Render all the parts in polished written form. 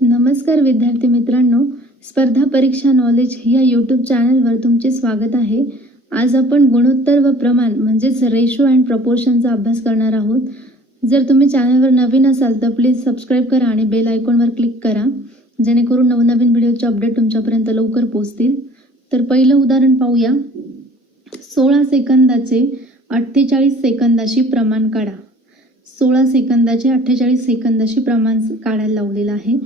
नमस्कार विद्यार्थी मित्रांनो, स्पर्धा परीक्षा नॉलेज या यूट्यूब चॅनलवर तुमचे स्वागत आहे. आज आपण गुणोत्तर व प्रमाण म्हणजेच रेशो अँड प्रपोर्शनचा अभ्यास करणार आहोत. जर तुम्ही चॅनलवर नवीन असाल तर प्लीज सबस्क्राईब करा आणि बेल आयकॉनवर क्लिक करा, जेणेकरून नवनवीन व्हिडिओचे अपडेट तुमच्यापर्यंत लवकर पोहोचतील. तर पहिलं उदाहरण पाहूया. 16 सेकंदाचे 48 सेकंदाशी प्रमाण काढा. 16 सेकंदाचे 48 सेकंदाशी प्रमाण काढायला लावलेलं आहे.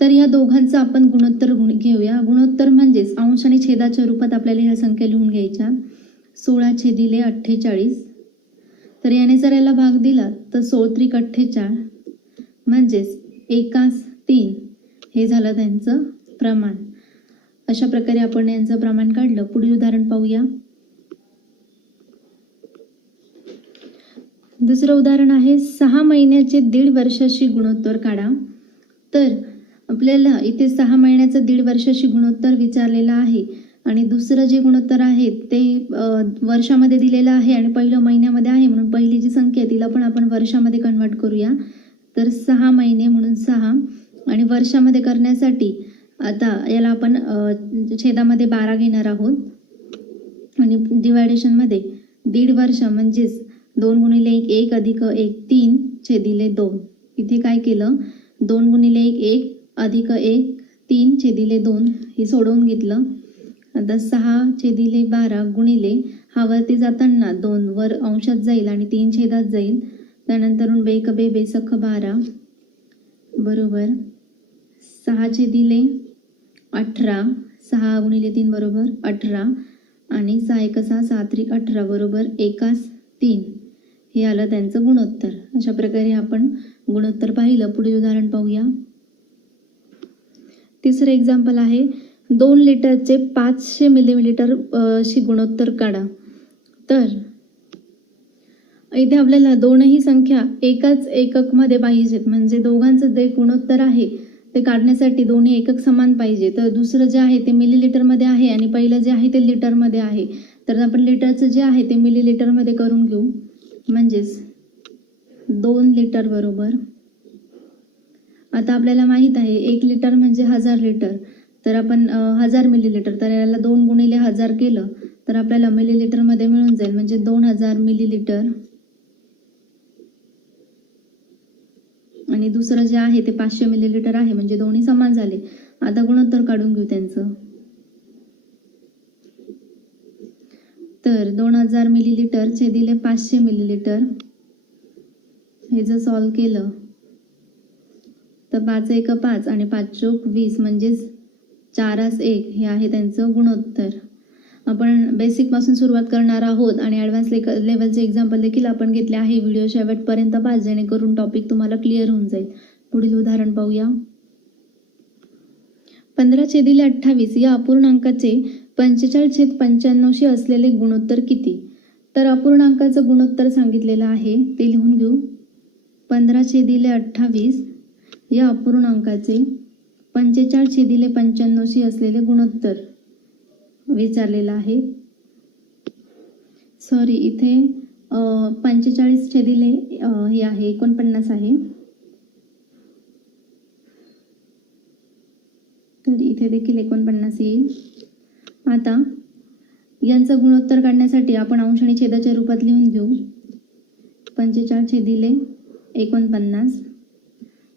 तर या दोघांचं आपण गुणोत्तर घेऊया. गुणोत्तर म्हणजेच अंश आणि छेदाच्या रूपात आपल्याला ह्या संख्या लिहून घ्यायच्या. 16 छेदिले 48. तर याने जर याला भाग दिला तर 16 त्रिक 48 म्हणजेच 1/3 हे झालं त्यांचं प्रमाण. अशा प्रकारे आपण यांचं प्रमाण काढलं. पुढील उदाहरण पाहूया. दुसरं उदाहरण आहे 6 महिन्याचे 1.5 वर्षाशी गुणोत्तर काढा. तर आपल्याला इथे 6 महिन्याचं 1.5 वर्षाशी गुणोत्तर विचारलेलं आहे आणि दुसरं जे गुणोत्तर आहे ते वर्षामध्ये दिलेलं आहे आणि पहिलं महिन्यामध्ये आहे, म्हणून पहिली जी संख्या आहे तिला पण आपण वर्षामध्ये कन्वर्ट करूया. तर 6 महिने म्हणून 6 आणि वर्षामध्ये करण्यासाठी आता याला आपण छेदामध्ये 12 घेणार आहोत आणि डिवायडेशनमध्ये 1.5 वर्ष म्हणजेच 2 गुणिले 1 1 अधिक 1 3 छेदिले 2. इथे काय केलं 2 गुणिले 1 1 अधिक 1 3 छेदिले 2 हे सोडवून घेतलं. आता 6 छेदिले 12 गुणिले हा वरती जाताना 2 वर अंशात जाईल आणि 3 छेदात जाईल. त्यानंतर बेक बे बेसख 12 बरोबर 6 छेदिले 18. 6 गुणिले 3 बरोबर 18 आणि 6 1 6 6 त्रिक 18 बरोबर 1/3 हे आलं त्यांचं गुणोत्तर. अशा प्रकारे आपण गुणोत्तर पाहिलं. पुढील उदाहरण पाहूया. तिसरं एक्झाम्पल आहे 2 लिटरचे 500 मिलीलिटर शी गुणोत्तर काढा. तर इथे आपल्याला दोनही संख्या एकाच एककमध्ये पाहिजेत, म्हणजे दोघांचं जे गुणोत्तर आहे ते काढण्यासाठी दोन्ही एकक समान पाहिजे. तर दुसरं जे आहे ते मिलीलिटरमध्ये आहे आणि पहिलं जे आहे ते लिटरमध्ये आहे. तर आपण लिटरचं जे आहे ते मिलीलिटरमध्ये करून घेऊ. म्हणजेच 2 लिटर बरोबर, आता आपल्याला माहित आहे 1 लिटर म्हणजे 1000 लिटर. तर आपण 1000 मिलीलिटर, तर याला 2 गुणिले 1000 केलं तर आपल्याला मिलीलिटरमध्ये मिळून जाईल, म्हणजे 2000 मिलीलिटर. आणि दुसरं जे आहे ते 500 मिलीलिटर आहे, म्हणजे दोन्ही समान झाले. आता गुणोत्तर काढून घेऊ त्यांचं. तर 2000 मिलीलिटर छेदिले 500 मिलीलिटर हे जर सॉल्व केलं तर 5 1 5 आणि 5 चौक 20 म्हणजेच 4/1 हे आहे त्यांचं गुणोत्तर. आपण बेसिक पासून सुरुवात करणार आहोत आणि ॲडव्हान्स लेवलचे एक्झाम्पल देखील आपण घेतले आहे. व्हिडिओ शेवटपर्यंत पहा, जेणेकरून टॉपिक तुम्हाला क्लिअर होऊन जाईल. पुढील उदाहरण पाहूया. 15 छेदिले 28 या अपूर्णांकाचे 45/95 असलेले गुणोत्तर किती? तर अपूर्णांकाचं गुणोत्तर सांगितलेलं आहे ते लिहून घेऊ. 15 छेदिले 28 या अपूर्णांकाचे 45/95 असलेले गुणोत्तर विचारलेलं आहे. सॉरी, इथे 45 छेदिले हे आहे 49 आहे. तर इथे देखील 49 येईल. आता यांचं गुणोत्तर काढण्यासाठी आपण अंश आणि छेदाच्या रूपात लिहून घेऊ. 45 छेदिले 49.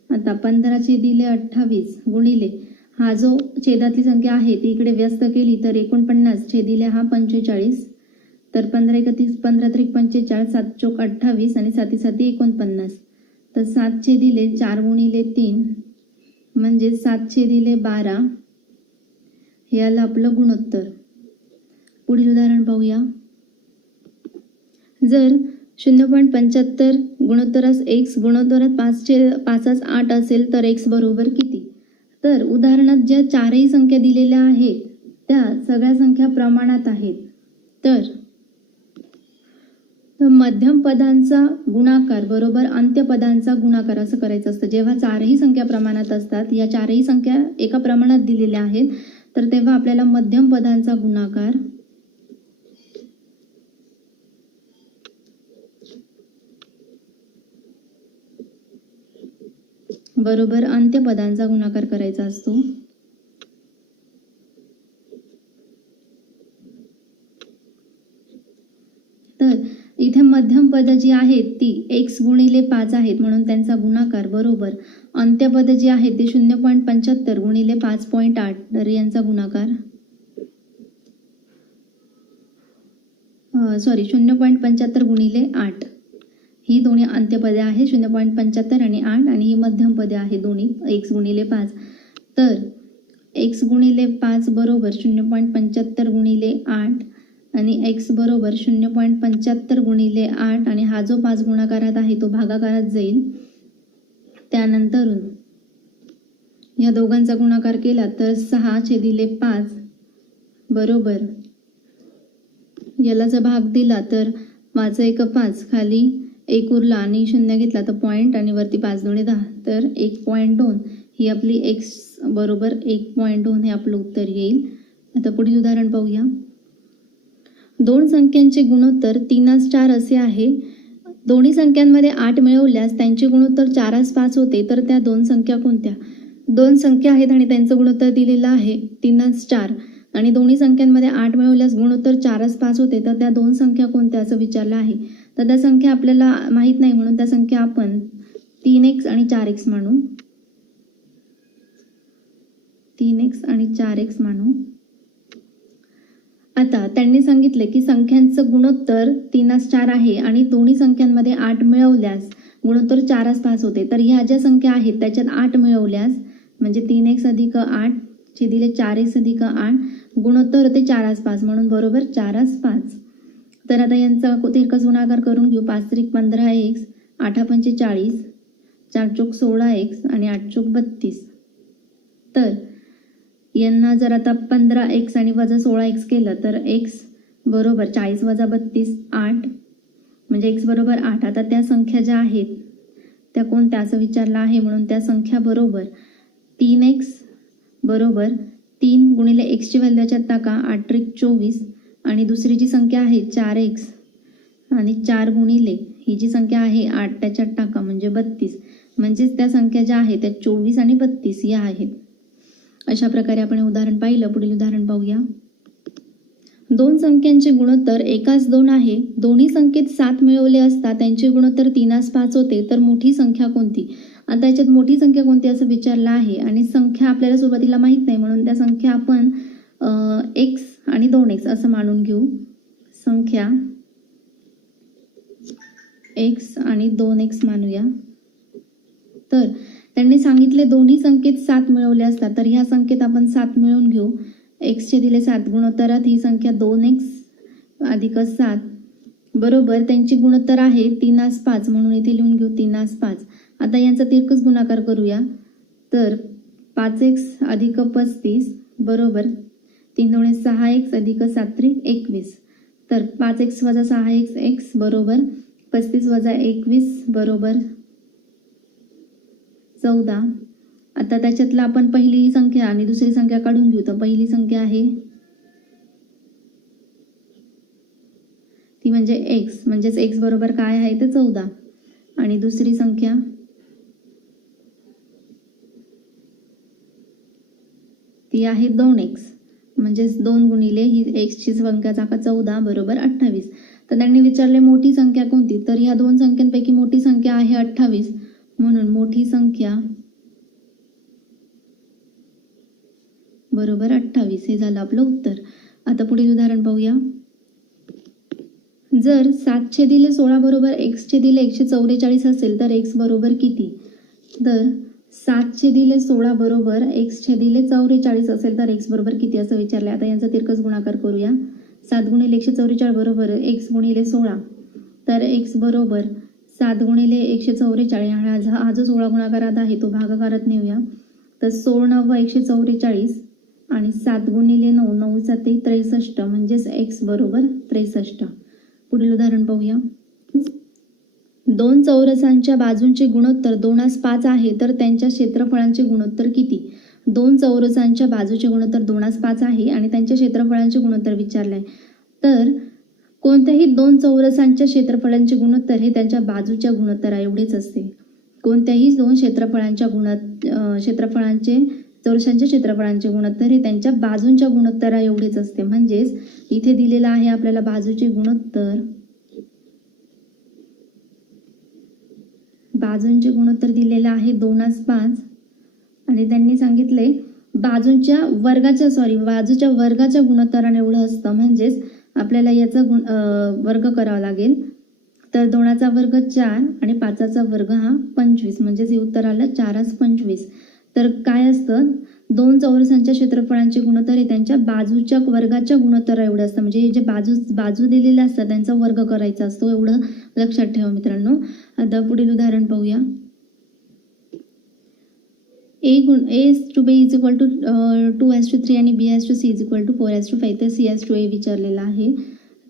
आता 15 छेदिले 28 गुणिले हा जो छेदातली संख्या आहे ती इकडे व्यस्त केली तर 49 छेदिले हा 45. तर 15 1 30 15 त्रिक 45 7 चौक 28 आणि 7 7 49. तर 7 छेदिले 4 गुणिले 3 म्हणजे 7 छेदिले 12 हे आलं आपलं गुणोत्तर. पुढील उदाहरण पाहूया. जर 0.75 गुणोत्तरास x गुणोत्तरात 5/8 असेल तर x बरोबर किती? तर उदाहरणात ज्या चारही संख्या दिलेल्या आहेत त्या सगळ्या संख्या प्रमाणात आहेत. तर मध्यम पदांचा गुणाकार बरोबर अंत्य पदांचा गुणाकार असं करायचं असतं. जेव्हा चारही संख्या प्रमाणात असतात, या चारही संख्या एका प्रमाणात दिलेल्या आहेत, तर तेव्हा आपल्याला मध्यम पदांचा गुणाकार बरोबर अंत्यपदांचा गुणाकार करायचा असतो. तर इथे मध्यम पद जी आहेत ती x गुणिले 5 आहेत म्हणून त्यांचा गुणाकार बरोबर अंत्यपद जी आहेत ते 0.75 गुणिले 5.8 तर यांचा गुणाकार 0.75 गुणिले 8 ही दोन्ही अंत्यपदे आहे 0.75 आणि 8 आणि ही मध्यम पदे आहे दोन्ही x गुणिले 5. तर x गुणिले 5 बरोबर 0.75 गुणिले 8 आणि x बरोबर 0.75 गुणिले 8 आणि हा जो 5 गुणाकारात आहे तो भागाकारात जाईल. त्यानंतरून या दोघांचा गुणाकार केला तर 6/5 बरोबर याला जर भाग दिला तर 5 1 5 खाली 1 उरला आणि 0 घेतला तर पॉईंट आणि वरती 5 2 10 तर 1.2 ही आपली x बरोबर 1.2 हे आपलं उत्तर येईल. आता पुढील उदाहरण पाहूया. दोन संख्यांचे गुणोत्तर 3:4 असे आहे. दोन्ही संख्यांमध्ये 8 मिळवल्यास त्यांचे गुणोत्तर 4:5 होते तर त्या दोन संख्या कोणत्या? दोन संख्या आहेत आणि त्यांचं गुणोत्तर दिलेलं आहे 3:4 आणि दोन्ही संख्यांमध्ये 8 मिळवल्यास गुणोत्तर 4:5 होते तर त्या दोन संख्या कोणत्या असं विचारलं आहे. तर त्या संख्या आपल्याला माहीत नाही म्हणून त्या संख्या आपण 3x आणि 4x मानू. 3x आणि 4x मानू. आता त्यांनी सांगितले की संख्यांचं गुणोत्तर 3:4 आहे आणि दोन्ही संख्यांमध्ये 8 मिळवल्यास गुणोत्तर 4:5 होते. तर ह्या ज्या संख्या आहेत त्याच्यात 8 मिळवल्यास म्हणजे 3x अधिक 8 छेदिले 4x अधिक 8 गुणोत्तर होते 4:5 म्हणून बरोबर 4:5. तर आता यांचा तिरकस गुणाकार करून घेऊ. 5 त्रिक 15x 8 पंचे 40 4 चोक 16x आणि 8 चोक 32. तर यांना जर आता 15x आणि वजा 16x केलं तर x बरोबर 40 वजा 32 8 म्हणजे x बरोबर 8. आता त्या संख्या ज्या आहेत त्या कोणत्या असं विचारलं आहे म्हणून त्या संख्या बरोबर 3x बरोबर 3 गुणिले x ची व्हॅल्यू याच्यात टाका 8 त्रिक 24 आणि दुसरी जी संख्या आहे 4x आणि 4 गुणिले ही जी संख्या आहे 8 त्याच्यात टाका म्हणजे 32 म्हणजेच त्या संख्या ज्या आहेत त्या 24 आणि 32 या आहेत. अशा प्रकारे आपण उदाहरण पाहिलं. पुढील उदाहरण पाहूया. दोन संख्यांचे गुणोत्तर 1:2 आहे. दोन्ही संख्येत 7 मिळवले असता त्यांचे गुणोत्तर 3:5 होते तर मोठी संख्या कोणती? आता याच्यात मोठी संख्या कोणती असं विचारलं आहे आणि संख्या आपल्याला सुरुवातीला माहीत नाही म्हणून त्या संख्या आपण x आणि 2x असं मानून घेऊ. संख्या x आणि 2x मानूया. तर त्यांनी सांगितले दोन्ही संख्येत 7 मिळवले असतात तर ह्या संख्येत आपण 7 मिळवून घेऊ. x छेदिले 7 गुणोत्तरात ही संख्या 2x अधिक 7 बरोबर त्यांची गुणोत्तर आहे 3:5 म्हणून इथे लिहून घेऊ 3:5. आता यांचा तिरकस गुणाकार करूया. तर 5x अधिक 35 बरोबर 3 2 6x अधिक 7 त्रिक 21. तर 5x वजा 6x x बरोबर 35 वजा 21 बरोबर 14. आता त्याच्यातला आपण पहिली संख्या आणि दुसरी संख्या काढून घेऊ. तर पहिली संख्या आहे ती म्हणजे x म्हणजेच x बरोबर काय आहे ते 14 आणि दुसरी संख्या ती आहे 2x म्हणजेच 2 गुणिले ही x ची संख्या टाका 14 बरोबर 28. तर त्यांनी विचारले मोठी संख्या कोणती? तर ह्या दोन संख्यांपैकी मोठी संख्या आहे 28 म्हणून मोठी संख्या बरोबर 28 हे झालं आपलं उत्तर. आता पुढील उदाहरण पाहूया. जर 7/16 बरोबर x/144 असेल तर x बरोबर किती? तर 7/16 बरोबर x/44 असेल तर x बरोबर किती असं विचारले. आता यांचा तिरकस गुणाकार करूया. 7 गुणिले 144 बरोबर x गुणिले 16 तर x बरोबर 7 गुणिले 144 हा जो 16 गुणाकारात आहे तो भागाकारात नेऊया. तर 16 9 144 आणि 7 गुणिले 9 9 7 63 म्हणजेच x बरोबर 63. पुढील उदाहरण पाहूया. दोन चौरसांच्या बाजूंचे गुणोत्तर 2:5 आहे तर त्यांच्या क्षेत्रफळांचे गुणोत्तर किती? दोन चौरसांच्या बाजूचे गुणोत्तर 2:5 आहे आणि त्यांच्या क्षेत्रफळांचे गुणोत्तर विचारले आहे. तर कोणत्याही दोन चौरसांच्या क्षेत्रफळांचे गुणोत्तर हे त्यांच्या बाजूच्या गुणोत्तरा एवढेच असते. कोणत्याही दोन चौरसांच्या क्षेत्रफळांचे गुणोत्तर हे त्यांच्या बाजूंच्या गुणोत्तरा एवढेच असते. म्हणजेच इथे दिलेलं आहे आपल्याला बाजूचे गुणोत्तर, बाजूंचे गुणोत्तर दिलेलं आहे 2:5 आणि त्यांनी सांगितले बाजूच्या वर्गाच्या गुणोत्तराने एवढं असतं. म्हणजेच आपल्याला याचा वर्ग करावा लागेल. तर 2चा वर्ग 4 आणि 5चा वर्ग हा 25, म्हणजेच हे उत्तर आलं 4×25. तर काय असतं, दोन चौरसांच्या क्षेत्रफळांचे गुणोत्तर हे त्यांच्या बाजूच्या वर्गाच्या गुणोत्तरा एवढं असतं. म्हणजे हे जे बाजू दिलेले असतात त्यांचा वर्ग करायचा असतो, एवढं लक्षात ठेवा मित्रांनो. आता पुढील उदाहरण पाहूया. a/b = 2:3 आणि b/c = 4:5 तर c/a विचारलेला आहे.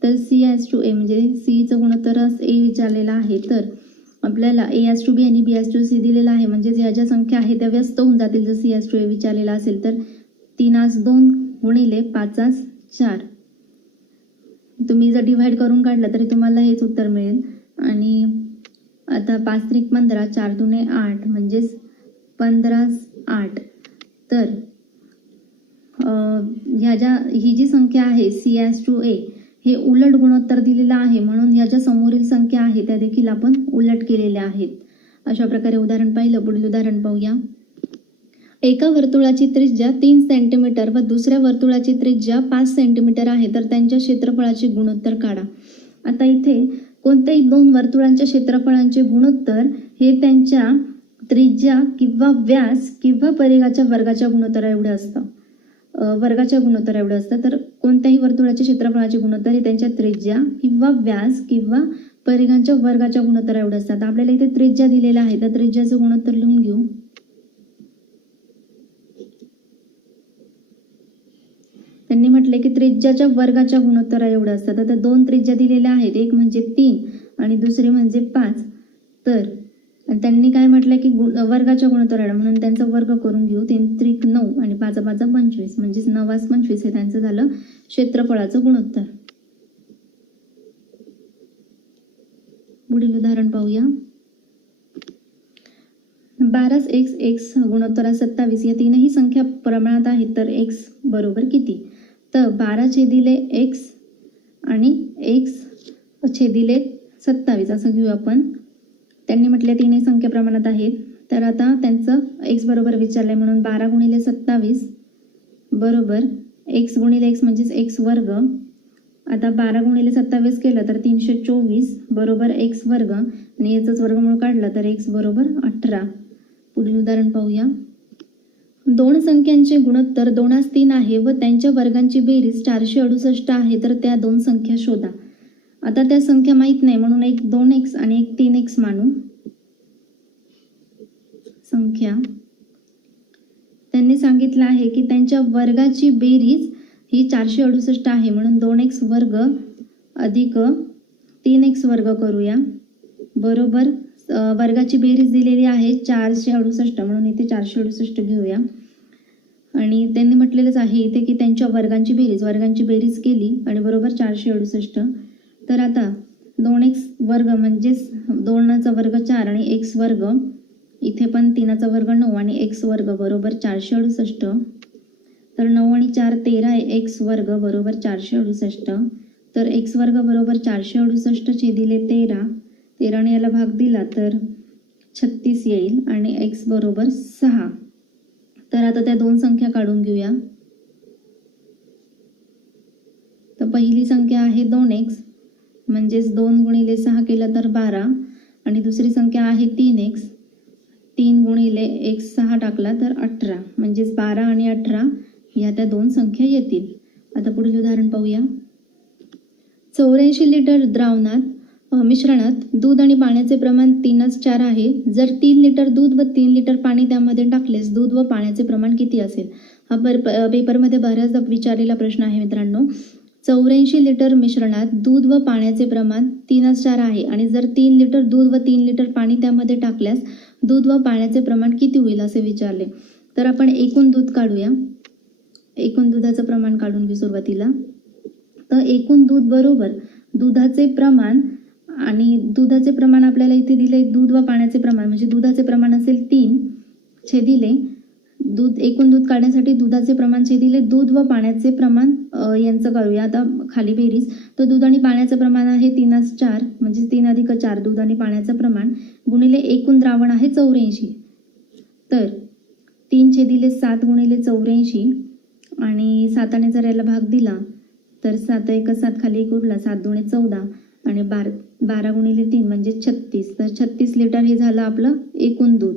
तर c/a म्हणजे cचं गुणोत्तर a विचारलेला आहे. तर आपल्याला a/b आणि b/c दिलेला आहे. म्हणजेच ह्या ज्या संख्या आहेत त्या व्यस्त होऊन जातील जर c/a विचारलेला असेल तर. 3×2 गुणिले 5×4 तुम्ही जर डिव्हाइड करून काढलं तरी तुम्हाला हेच उत्तर मिळेल. आणि आता 5×3 = 15, 4×2 = 8 म्हणजेच 15×8. तर ही जी संख्या आहे c/a हे उलट गुणोत्तर दिलेलं आहे, म्हणून ह्या ज्या समोरील संख्या आहे त्या देखील आपण उलट केलेल्या आहेत. अशा प्रकारे उदाहरण पाहिलं. पुढील उदाहरण पाहूया. एका वर्तुळाची त्रिज्या 3 सेंटीमीटर व दुसऱ्या वर्तुळाची त्रिज्या 5 सेंटीमीटर आहे. तर त्यांच्या क्षेत्रफळाचे गुणोत्तर काढा. आता इथे कोणत्याही दोन वर्तुळांच्या क्षेत्रफळांचे गुणोत्तर हे त्यांच्या त्रिज्या किंवा व्यास किंवा परिघाच्या वर्गाच्या गुणोत्तरा एवढं असतं. तर कोणत्याही वर्तुळाच्या क्षेत्रफळाचे गुणोत्तर हे त्यांच्या त्रिज्या किंवा व्यास किंवा परिघांच्या वर्गाच्या गुणोत्तरा एवढं असतात. आपल्याला इथे त्रिज्या दिलेला आहे तर त्रिज्याचं गुणोत्तर लिहून घेऊ. त्यांनी म्हटले की त्रिज्याच्या वर्गाच्या गुणोत्तरा एवढं असतात. आता 2 त्रिज्या दिलेल्या आहेत, एक म्हणजे 3 आणि दुसरी म्हणजे 5. तर त्यांनी काय म्हटलं की वर्गाच्या गुणोत्तराला, म्हणून त्यांचा वर्ग करून घेऊ. 3×3 = 9 आणि 5×5 = 25 म्हणजेच 9×25 हे त्यांचं झालं क्षेत्रफळाचं गुणोत्तर. पुढील उदाहरण पाहूया. 12x गुणोत्तर 27 या तीनही संख्या प्रमाणात आहेत. तर x बरोबर किती? तर 12/x आणि x/27 असं घेऊ आपण. त्यांनी म्हटले तीनही संख्या प्रमाणात आहेत. तर आता त्यांचं x बरोबर विचारलंय म्हणून 12×27 बरोबर x गुणिले x म्हणजेच x वर्ग. आता 12×27 केलं तर 324 बरोबर x वर्ग आणि याचंच वर्गमूळ काढलं तर x बरोबर 18. पुढील उदाहरण पाहूया. दोन संख्यांचे गुणोत्तर 2:3 आहे व त्यांच्या वर्गांची बेरीज 468 आहे. तर त्या दोन संख्या शोधा. आता त्या संख्या माहित नाही म्हणून एक 2x आणि एक 3x मानू. संख्या त्यांनी सांगितलं आहे की त्यांच्या वर्गाची बेरीज ही 468 आहे म्हणून 2x वर्ग अधिक 3x वर्ग करूया बरोबर वर्गाची बेरीज दिलेली आहे 468 म्हणून इथे 468 घेऊया. आणि त्यांनी म्हटलेलंच आहे इथे की त्यांच्या वर्गांची बेरीज केली आणि बरोबर 468. तर आता 2x वर्ग म्हणजेच 2चा वर्ग 4 आणि x वर्ग, इथे पण 3चा वर्ग 9 आणि x वर्ग बरोबर 468. तर 9 आणि 4 13 x वर्ग बरोबर 468. तर x वर्ग बरोबर 468 छेदिले 13 ने याला भाग दिला तर 36 येईल आणि x बरोबर 6. तर आता त्या दोन संख्या काढून घेऊया. तर पहिली संख्या आहे 2x म्हणजेच 2 गुणिले 6 केलं तर 12 आणि दुसरी संख्या आहे 3x. 3 गुणिले x 6 टाकला तर 18 म्हणजेच 12 आणि 18 या त्या दोन संख्या येतील. आता पुढील उदाहरण पाहूया. 84 लिटर मिश्रणात दूध आणि पाण्याचे प्रमाण 3:4 आहे. जर 3 लिटर दूध व 3 लिटर पाणी त्यामध्ये टाकलेस दूध व पाण्याचे प्रमाण किती असेल? हा पेपरमध्ये बऱ्याचदा विचारलेला प्रश्न आहे मित्रांनो. 84 लिटर मिश्रणात दूध व पाण्याचे प्रमाण 3:4 आहे आणि जर 3 लिटर दूध व 3 लिटर पाणी त्यामध्ये टाकल्यास दूध व पाण्याचे प्रमाण किती होईल असे विचारले. तर आपण एकूण दूध काढूया. एकूण दुधाचं प्रमाण काढून घेऊ सुरुवातीला. तर एकूण दूध बरोबर दुधाचे प्रमाण आणि दुधाचे प्रमाण आपल्याला इथे दिले, दूध व पाण्याचे प्रमाण म्हणजे दुधाचे प्रमाण असेल 3 छेदिले एकूण दूध काढण्यासाठी दुधाचे प्रमाण छेदिले दूध व पाण्याचे प्रमाण यांचं काढूया आता खाली बेरीज. तर दूध आणि पाण्याचं प्रमाण आहे 3:4 म्हणजे 3 अधिक 4 दूध आणि पाण्याचं प्रमाण गुणिले एकूण द्रावण आहे 84. तर 3 छेदिले 7 गुणिले 84 आणि 7ने जर याला भाग दिला तर 7 1 7 खाली 1 उरला 7 2 14 आणि 12 गुणिले 3 म्हणजे 36. तर 36 लिटर हे झालं आपलं एकूण दूध.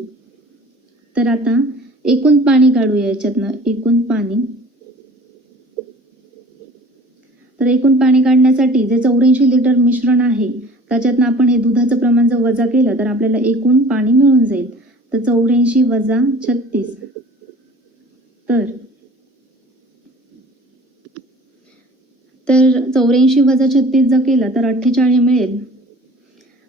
तर आता एकूण पाणी काढूया याच्यातनं. एकूण पाणी, तर एकूण पाणी काढण्यासाठी जे 84 लिटर मिश्रण आहे त्याच्यातनं आपण हे दुधाचं प्रमाण जर वजा केलं तर आपल्याला एकूण पाणी मिळून जाईल. तर 84 वजा 36 तर 84 वजा 36 जर केलं तर 48 मिळेल.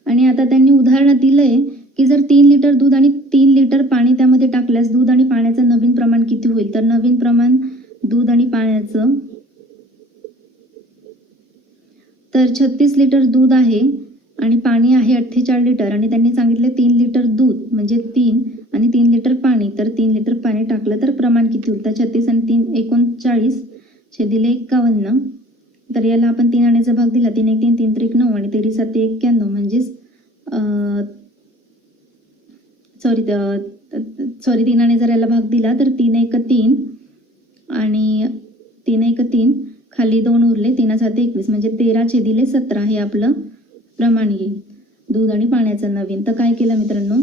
आणि आता त्यांनी उदाहरण दिलंय की जर 3 लिटर दूध आणि 3 लिटर पाणी त्यामध्ये टाकल्यास दूध आणि पाण्याचं नवीन प्रमाण किती होईल. तर नवीन प्रमाण दूध आणि पाण्याचं, तर 36 लिटर दूध आहे आणि पाणी आहे 48 लिटर आणि त्यांनी सांगितलं 3 लिटर दूध म्हणजे 3 आणि 3 लिटर पाणी. तर 3 लिटर पाणी टाकलं तर प्रमाण किती होईल. तर 36 आणि 3 39 छेदिले 51. तर याला आपण 3 आणि भाग दिला 3 1 3 3 3 9 आणि 3 7 91 म्हणजेच सॉरी 3 आणि जर याला भाग दिला तर 3 1 3 आणि 3 1 3 खाली 2 उरले 3 7 21 म्हणजे 13 छेदिले 17 हे आपलं प्रमाण येईल दूध आणि पाण्याचं नवीन. तर काय केलं मित्रांनो,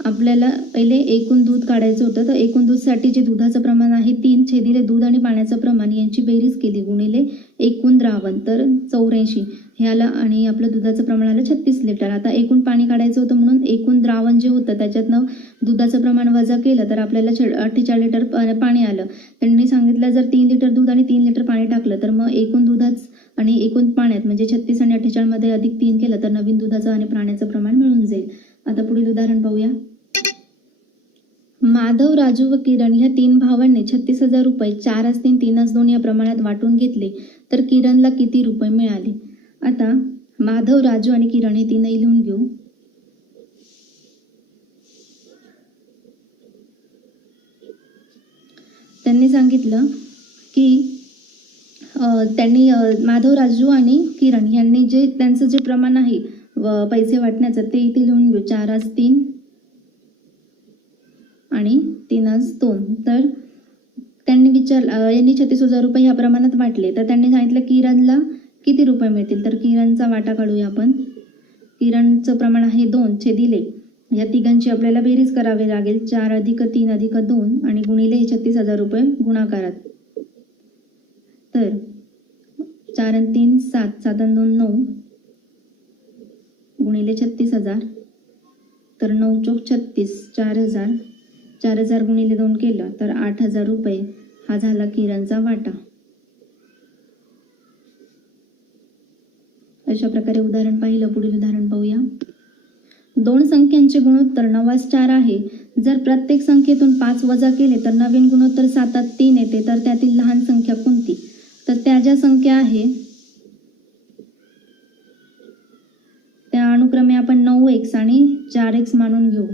आपल्याला पहिले एकूण दूध काढायचं होतं. तर एकूण दूधसाठी जे दुधाचं प्रमाण आहे 3 छेदिले दूध आणि पाण्याचं प्रमाण यांची बेरीज केली गुणिले एकूण द्रावण. तर 84 हे आलं आणि आपलं दुधाचं प्रमाण आलं 36 लिटर. आता एकूण पाणी काढायचं होतं म्हणून एकूण द्रावण जे होतं त्याच्यातनं दुधाचं प्रमाण वजा केलं तर आपल्याला 48 लिटर पाणी आलं. त्यांनी सांगितलं जर 3 लिटर दूध आणि 3 लिटर पाणी टाकलं तर मग एकूण दुधात आणि एकूण पाण्यात म्हणजे 36 आणि 48 मध्ये अधिक 3 केलं तर नवीन दुधाचं आणि पाण्याचं प्रमाण मिळून जाईल. आता पुढील उदाहरण पाहूया. माधव, राजू व किरण ह्या 3 भावांनी 36,000 रुपये 4:3 3:2 या प्रमाणात वाटून घेतले तर किरणला किती रुपये मिळाले. आता माधव, राजू आणि किरण हे 3 लिहून घेऊ. त्यांनी सांगितलं की त्यांनी माधव, राजू आणि किरण यांनी जे त्यांचं जे प्रमाण आहे पैसे वाटण्याचं ते इथे लिहून घेऊ. 4:3 आणि 3:2. तर त्यांनी यांनी 36,000 रुपये ह्या प्रमाणात वाटले तर त्यांनी सांगितलं किरणला किती रुपये मिळतील. तर किरणचा वाटा काढूया आपण. किरणचं प्रमाण आहे 2 छेदिले या तिघांची आपल्याला बेरीज करावी लागेल 4 अधिक 3 अधिक 2 आणि गुणिले हे 36,000 रुपये गुणाकारात. तर 4 आणि 3 7 7 आणि 2 9 गुणिले 36,000 तर 9 चोक 36 4,000 4,000 गुणिले 2 केलं तर 8,000 रुपये हा झाला किरणचा वाटा. अशा प्रकारे उदाहरण पाहिलं. पुढील उदाहरण पाहूया. 2 संख्यांचे गुणोत्तर 9:4 आहे. जर प्रत्येक संख्येतून 5 वजा केले तर नवीन गुणोत्तर 7:3 येते तर त्यातील लहान संख्या कोणती. तर त्या ज्या संख्या आहे त्या अनुक्रमे आपण 9x आणि 4x मानून घेऊ.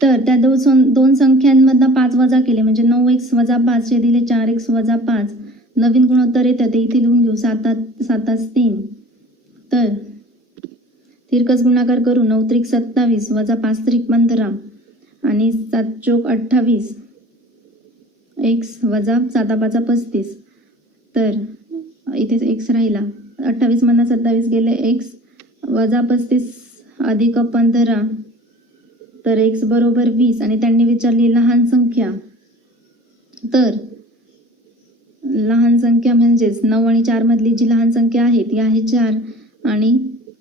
तर त्या दोन संख्यांमधनं 5 वजा केले म्हणजे 9x वजा 5 छेदिले 4x वजा 5 नवीन गुणोत्तर येतं ते इथे लिहून घेऊ 7:3. तर तिरकस गुणाकार करू 9 त्रिक 27 वजा 5 त्रिक 15 आणि 7 चोक 28 x वजा 7 5 35. तर इथे x राहिला 28 मधनं 27 गेले x वजा 35 अधिक 15 तर x बरोबर 20 आणि त्यांनी विचारली लहान संख्या. तर लहान संख्या म्हणजेच 9 आणि 4 मधली जी लहान संख्या आहे ती आहे 4 आणि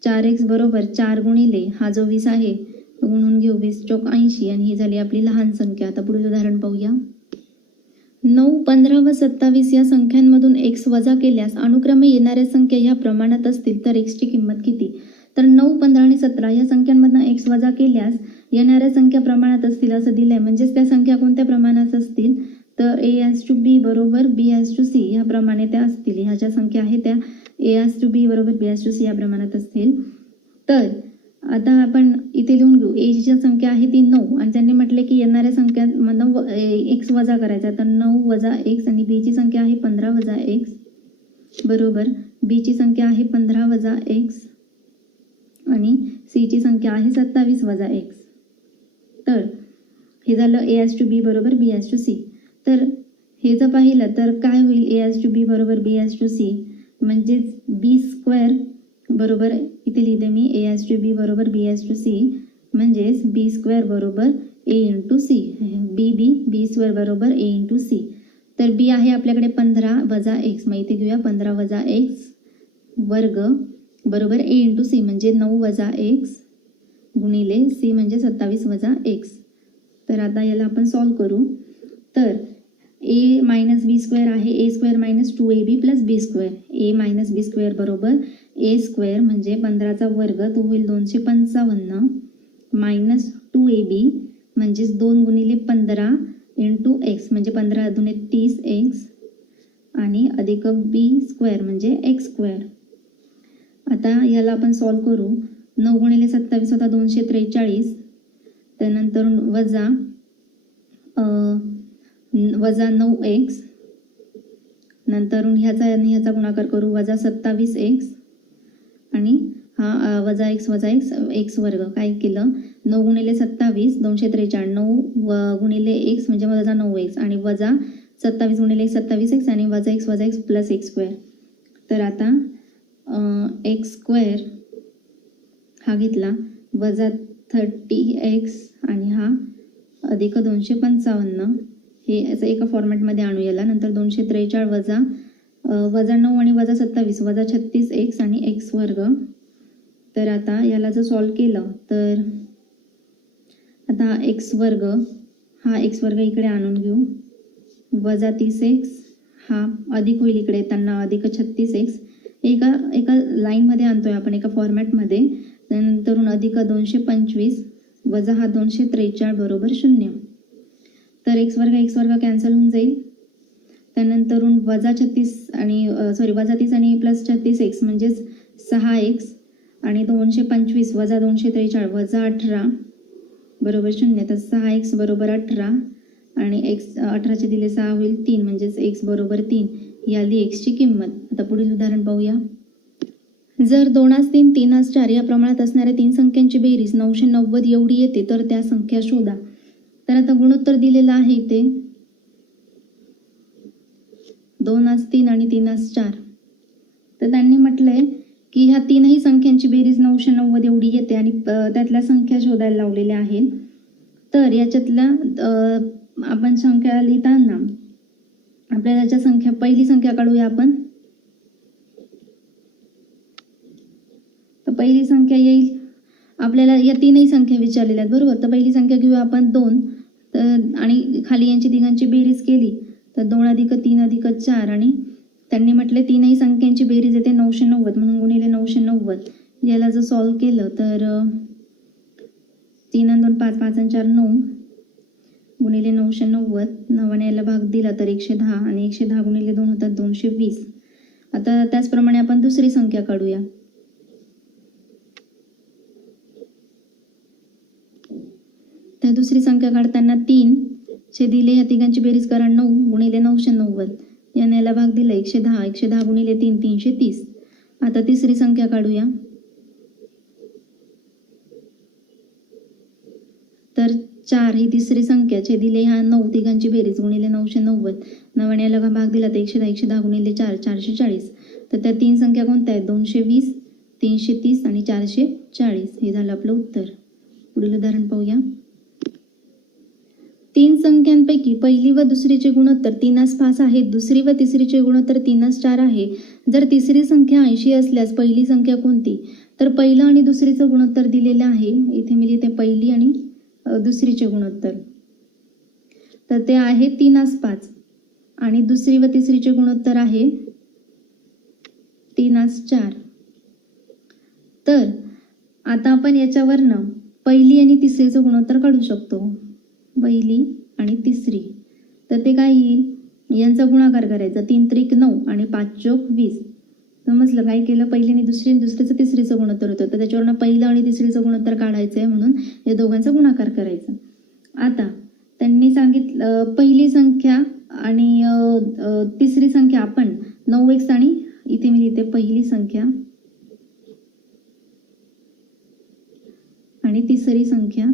4x बरोबर 4 गुणिले हा जो 20 आहे तो गुणून घेऊ 20 चोक 80 आणि ही झाली आपली लहान संख्या. आता पुढील उदाहरण पाहूया. 9 15 व 27 या संख्यांमधून x वजा केल्यास अनुक्रमे येणाऱ्या संख्या ह्या प्रमाणात असतील तर x ची किंमत किती. तर 9 15 आणि 17 या संख्यांमधून x वजा केल्यास येणाऱ्या संख्या प्रमाणात असतील असं दिलंय. म्हणजेच त्या संख्या कोणत्या प्रमाणात असतील तर a as to b बरोबर b as to c ह्याप्रमाणे त्या असतील. ह्या ज्या संख्या आहेत त्या A⁻B बरोबर B⁻C या प्रमाणात असतील. तर आता आपण इथे लिहून घेऊ. ए जी संख्या आहे ती 9 आणि त्यांनी म्हटले की येणाऱ्या संख्यांमधून x वजा करायचा. तर 9 वजा x आणि b ची संख्या आहे 15 वजा x बरोबर b ची संख्या आहे 15 वजा x आणि c ची संख्या आहे 27 वजा x. तर हे झालं A⁻B बरोबर B⁻C. तर हे जर पाहिलं तर काय होईल A⁻B बरोबर B⁻C म्हणजेच B² बरोबर इथे लिहिते मी A⁻B बरोबर B⁻C म्हणजेच B² बरोबर A × C. B² बरोबर A × C. तर B आहे आपल्याकडे 15 वजा x. मग इथे घेऊया 15 वजा x वर्ग बरोबर A × C म्हणजे 9 वजा x गुणिले C म्हणजे 27 वजा x. तर आता याला आपण सॉल्व करू. तर a - b² आहे a² - 2ab + b². a - b² बरोबर a² म्हणजे 15चा वर्ग तो होईल 255 मायनस 2ab म्हणजेच 2 गुणिले 15 × x म्हणजे 15 दुने 30x आणि अधिक b² म्हणजे x². आता याला आपण सॉल्व करू. 9 गुणिले 27 होता 243. त्यानंतर वजा 9x नंतर ह्याचा गुणाकार करू वजा 27x आणि हा वजा x x वर्ग. काय केलं 9 गुणिले 27 243 9 गुणिले x म्हणजे वजा 9x आणि वजा 27 गुणिले 27x आणि वजा x प्लस x². तर आता x² हा घेतला वजा 30x आणि हा अधिक 255 हे असं एका फॉर्मॅटमध्ये आणू याला. नंतर 243 वजा 9 आणि वजा 27 वजा 36x आणि x वर्ग. तर आता याला जर सॉल्व केलं तर आता x वर्ग इकडे आणून घेऊ. वजा 30x हा अधिक होईल इकडे त्यांना अधिक 36x एका लाईनमध्ये आणतोय आपण एका फॉर्मॅटमध्ये. त्यानंतरून अधिक 225 वजा हा 243 बरोबर 0. तर x वर्ग कॅन्सल होऊन जाईल. त्यानंतरून वजा 30 आणि प्लस 36x म्हणजेच 6x आणि 225 वजा 243 वजा 18 बरोबर 0. तर 6x बरोबर 18 आणि x 18चे दिले 6 होईल 3 म्हणजेच x बरोबर 3 ही आली x ची किंमत. आता पुढील उदाहरण पाहूया. जर 2×3 3×4 या प्रमाणात असणाऱ्या 3 संख्यांची बेरीज 990 एवढी येते तर त्या संख्या शोधा. तर आता गुणोत्तर दिलेलं आहे इथे 2×3 आणि 3×4. तर त्यांनी म्हटलंय की ह्या तीनही संख्यांची बेरीज 990 एवढी येते आणि त्यातल्या संख्या शोधायला लावलेल्या आहेत. तर याच्यातल्या आपण संख्या लिहिताना आपल्याला याच्या संख्या पहिली संख्या काढूया आपण. तर पहिली संख्या येईल आपल्याला या तीनही संख्या विचारलेल्या आहेत बरोबर. तर पहिली संख्या घेऊया आपण 2 आणि खाली यांची तिघांची बेरीज केली तर 2 + 3 + 4 आणि त्यांनी म्हटले तीनही संख्यांची बेरीज येते 990 म्हणून गुणिले 990. याला जर सॉल्व केलं तर 3 आणि 2 5 5 आणि 4 9 गुणिले 990 9ने याला भाग दिला तर 110 आणि 110 गुणिले 2 होतात 220. आता त्याचप्रमाणे आपण दुसरी संख्या काढूया. तर दुसरी संख्या काढताना 3 चे दिले या तिघांची बेरीज करा 9 गुणिले 990 याने याला भाग दिला 110 110 गुणिले 3 330. आता तिसरी संख्या काढूया. तर 4 ही तिसरी संख्या चे दिले ह्या 9 तिघांची बेरीज गुणिले 990 9ने याला भाग दिला तर 110 110 गुणिले 4 440. तर त्या तीन संख्या कोणत्या आहेत 220 330 आणि 440. हे झालं आपलं उत्तर. पुढील उदाहरण पाहूया. 3 संख्यांपैकी पहिली व दुसरीचे गुणोत्तर 3/5 आहेत. दुसरी व तिसरीचे गुणोत्तर 3/4 आहे. जर तिसरी संख्या 80 असल्यास पहिली संख्या कोणती. तर पहिलं आणि दुसरीचं गुणोत्तर दिलेलं आहे. इथे मी लिहिते पहिली आणि दुसरीचे गुणोत्तर. तर ते आहे 3/5 आणि दुसरी व तिसरीचे गुणोत्तर आहे 3/4. तर आता आपण याच्यावरनं पहिली आणि तिसरीचं गुणोत्तर काढू शकतो. पहिली आणि तिसरी. तर ते काय येईल यांचा गुणाकार करायचा 3 त्रिक 9 आणि 5 चोक 20. समजलं? काय केलं, पहिलीने दुसरी, दुसरीचं तिसरीचं गुणोत्तर होतं, तर त्याच्यावरनं पहिलं आणि तिसरीचं गुणोत्तर काढायचं आहे, म्हणून या दोघांचा गुणाकार करायचा. आता त्यांनी सांगितलं पहिली संख्या आणि तिसरी संख्या आपण 9x आणि इथे मी लिहिते पहिली संख्या आणि तिसरी संख्या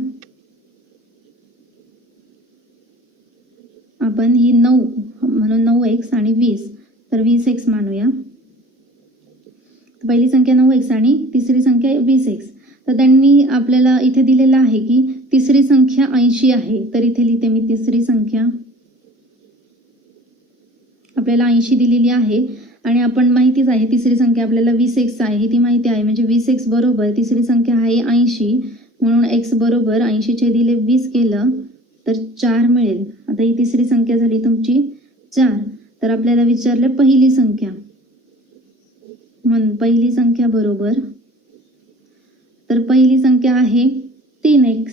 आपण ही 9 म्हणून 9x आणि 20 तर 20x मानूया. पहिली संख्या 9x आणि तिसरी संख्या 20x. तर त्यांनी आपल्याला इथे दिलेलं आहे की तिसरी संख्या 80 आहे, तर इथे लिहिते मी तिसरी संख्या आपल्याला 80 दिलेली आहे आणि आपण माहितीच आहे तिसरी संख्या आपल्याला 20x आहे ती माहिती आहे, म्हणजे 20x बरोबर तिसरी संख्या आहे 80, म्हणून x बरोबर 80 चे दिले 20 केलं तर 4 मिळेल. आता ही तिसरी संख्या झाली तुमची 4. तर आपल्याला विचारलं पहिली संख्या, म्हणून पहिली संख्या बरोबर, तर पहिली संख्या आहे 3x,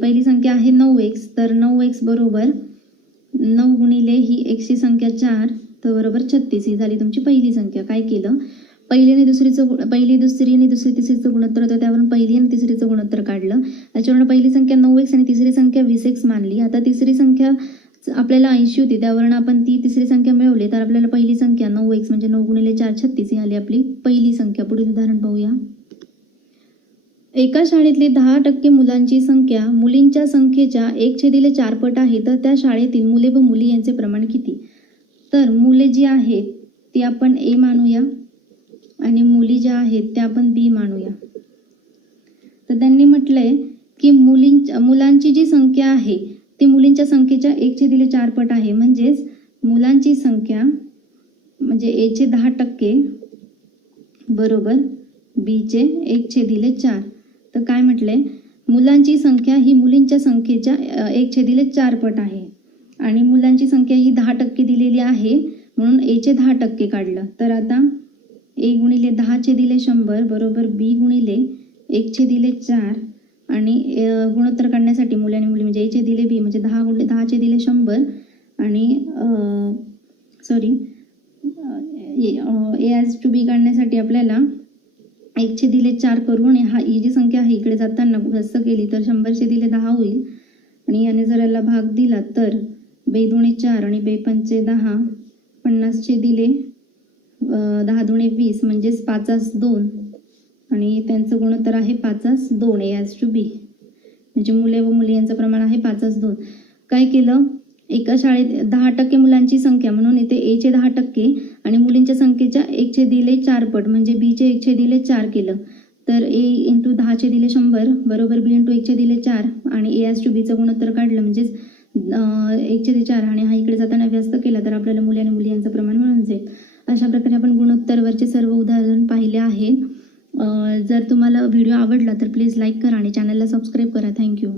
पहिली संख्या आहे 9x, तर 9x बरोबर 9 गुणिले ही x ची संख्या 4 तर बरोबर 36. ही झाली तुमची पहिली संख्या. काय केलं, पहिली दुसरी आणि दुसरी तिसरीचं गुणोत्तर होतं, त्यावरून पहिली आणि तिसरीचं गुणोत्तर काढलं. त्याच्यावरून पहिली संख्या 9x आणि तिसरी संख्या 20x मानली. आता तिसरी संख्या आपल्याला 80 होती, त्यावरून आपण ती तिसरी संख्या मिळवली, तर आपल्याला पहिली संख्या 9x म्हणजे 9 गुणिले 4 36 ही आली आपली पहिली संख्या. पुढील उदाहरण पाहूया. एका शाळेतली 10% मुलांची संख्या मुलींच्या संख्येच्या 1/4 पट आहे, तर त्या शाळेतील मुले व मुली यांचे प्रमाण किती? तर मुले जी आहेत ती आपण A मानूया आणि मुली ज्या आहेत त्या आपण B मानूया. तर त्यांनी म्हटलंय की मुलांची जी संख्या आहे ती मुलींच्या संख्येच्या 1/4 पट आहे, म्हणजेच मुलांची संख्या म्हणजे A चे 10% बरोबर B चे 1/4. तर काय म्हटलंय, मुलांची संख्या ही मुलींच्या संख्येच्या 1/4 पट आहे आणि मुलांची संख्या ही 10% दिलेली आहे, म्हणून A चे 10% काढलं. तर आता A गुणिले 10/100 बरोबर B गुणिले 1/4 आणि गुणोत्तर काढण्यासाठी मुले आणि मुली म्हणजे A/B म्हणजे 10 गुणिले 10/100 आणि A/B काढण्यासाठी आपल्याला 1/4 करू आणि ही जी संख्या आहे इकडे जाताना व्यस्त केली तर 100/10 होईल आणि याने जर याला भाग दिला तर 2×4 आणि 2×5=10, 50/10=20 म्हणजेच 5×2 आणि त्यांचं गुणोत्तर आहे 5×2 A/B म्हणजे मुले व मुली यांचं प्रमाण आहे 5×2. काय केलं, एका शाळेत 10% मुलांची संख्या म्हणून इथे A चे 10% आणि मुलींच्या संख्येच्या 1/4 पट म्हणजे B चे 1/4 केलं. तर A × 10/100 बरोबर B × 1/4 आणि A/B चं गुणोत्तर काढलं म्हणजेच 1/4 आणि हा इकडे जाताना व्यस्त केला तर आपल्याला मुले आणि मुली यांचं प्रमाण मिळून जाईल. अशा प्रकारे आपण गुणोत्तरवरचे सर्व उदाहरण पाहिले आहेत. जर तुम्हाला व्हिडिओ आवडला तर प्लीज लाईक करा आणि चॅनलला सबस्क्राईब करा. थँक्यू.